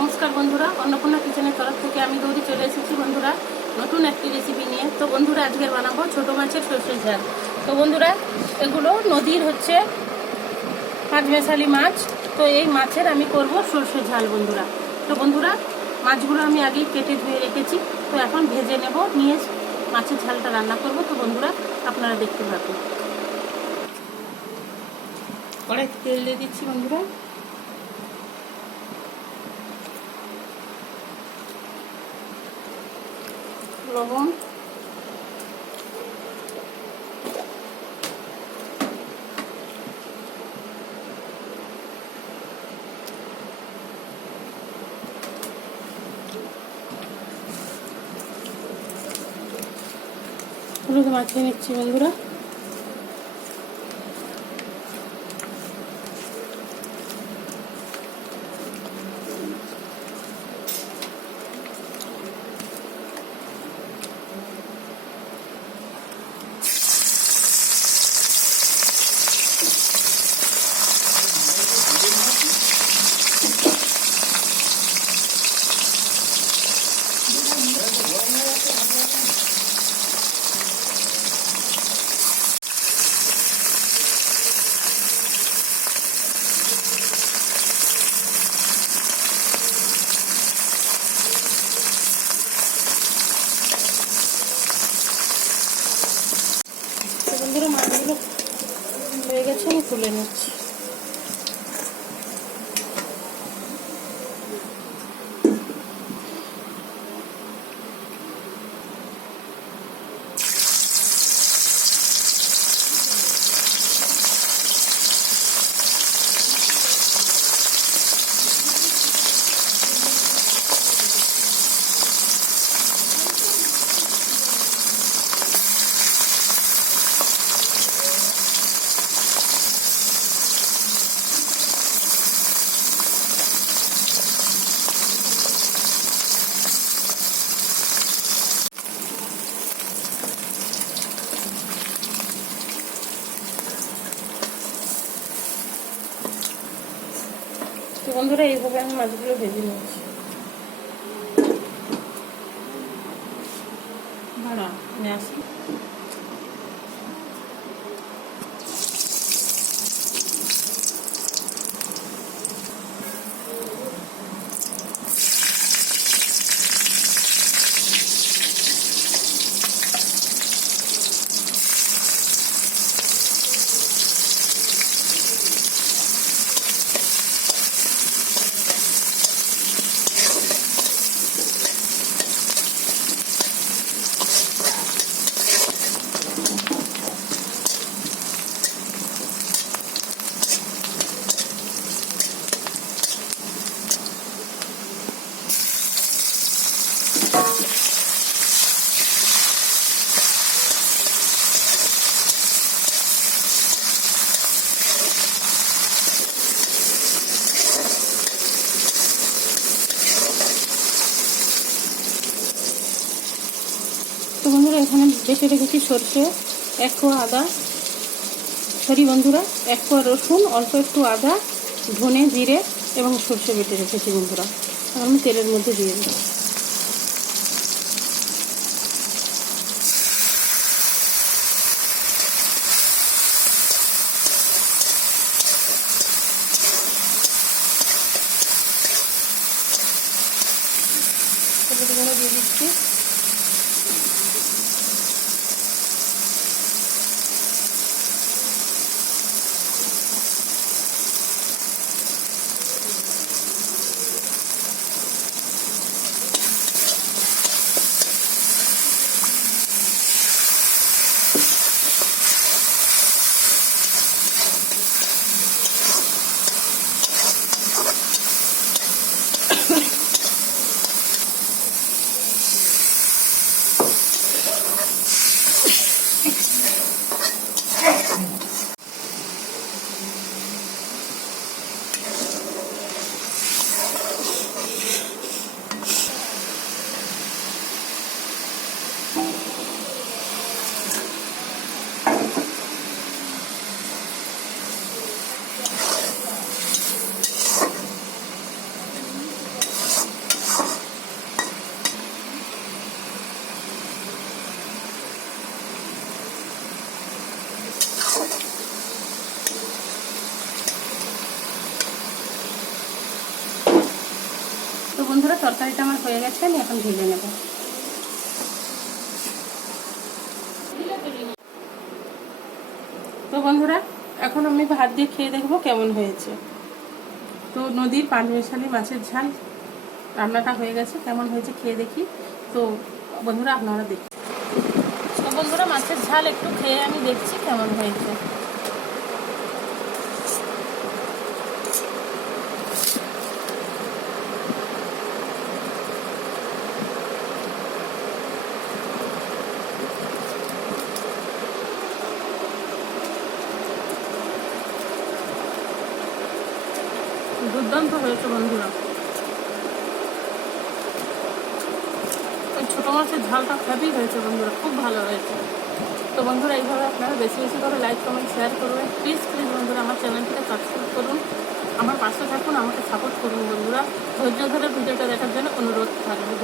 নমস্কার বন্ধুরা, অন্নপূর্ণা কিচেনের তরফ থেকে আমি গৌরী চলে এসেছি বন্ধুরা নতুন একটি রেসিপি নিয়ে। তো বন্ধুরা আজকে বানাবো ছোট মাছের সর্ষের ঝাল। তো বন্ধুরা এগুলো নদীর হচ্ছে পাঁচমেশালি মাছ। তো এই মাছের আমি করব সর্ষের ঝাল বন্ধুরা। তো বন্ধুরা মাছগুলো আমি আগেই কেটে ধুয়ে রেখেছি। তো এখন ভেজে নেব, নিয়ে মাছের ঝালটা রান্না করব। তো বন্ধুরা আপনারা দেখতে পাবেন। কড়াইতে তেল দিয়ে দিচ্ছি বন্ধুরা। লবণ, হলুদ মাখিয়ে নিচ্ছি বন্ধুরা। বন্ধুরা মাছগুলো হয়ে গেছে, আমি তুলে নিচ্ছি। তো বন্ধুরা এইভাবে আমি মাছগুলো ভেজে নিয়েছি। ভাড়া নিয়ে আসি। তো বন্ধুরা এখানে বেটে রেখেছি সর্ষে, 1 কোয়া আদা, বন্ধুরা 1 কোয়া রসুন, অল্প একটু আদা, ধনে, জিরে এবং সর্ষে বেটে রেখেছি বন্ধুরা। আমি তেলের মধ্যে দিয়ে দিই। দিয়ে দিচ্ছি। বন্ধুরা তরকারিটা আমার হয়ে গেছে, আমি এখন ঢেলে নেব। তো বন্ধুরা এখন আমি ভাত দিয়ে খেয়ে দেখবো কেমন হয়েছে। তো নদীর পানমিশালি মাছের ঝাল রান্নাটা হয়ে গেছে, কেমন হয়েছে খেয়ে দেখি। তো বন্ধুরা আপনারা দেখি। তো বন্ধুরা মাছের ঝাল একটু খেয়ে আমি দেখছি কেমন হয়েছে। দুর্দান্ত হয়েছে বন্ধুরা। ওই ছোটো মাছের ঝালটা হেভি হয়েছে বন্ধুরা, খুব ভালো হয়েছে। তো বন্ধুরা এইভাবে আপনারা বেশি বেশি করে লাইক কমেন্ট শেয়ার করবেন। প্লিজ বন্ধুরা আমার চ্যানেলটিকে সাবস্ক্রাইব করুন, আমার পাশে থাকুন, আমাকে সাপোর্ট করুন বন্ধুরা। ধৈর্য ধরে ভিডিওটা দেখার জন্য অনুরোধ থাকবে।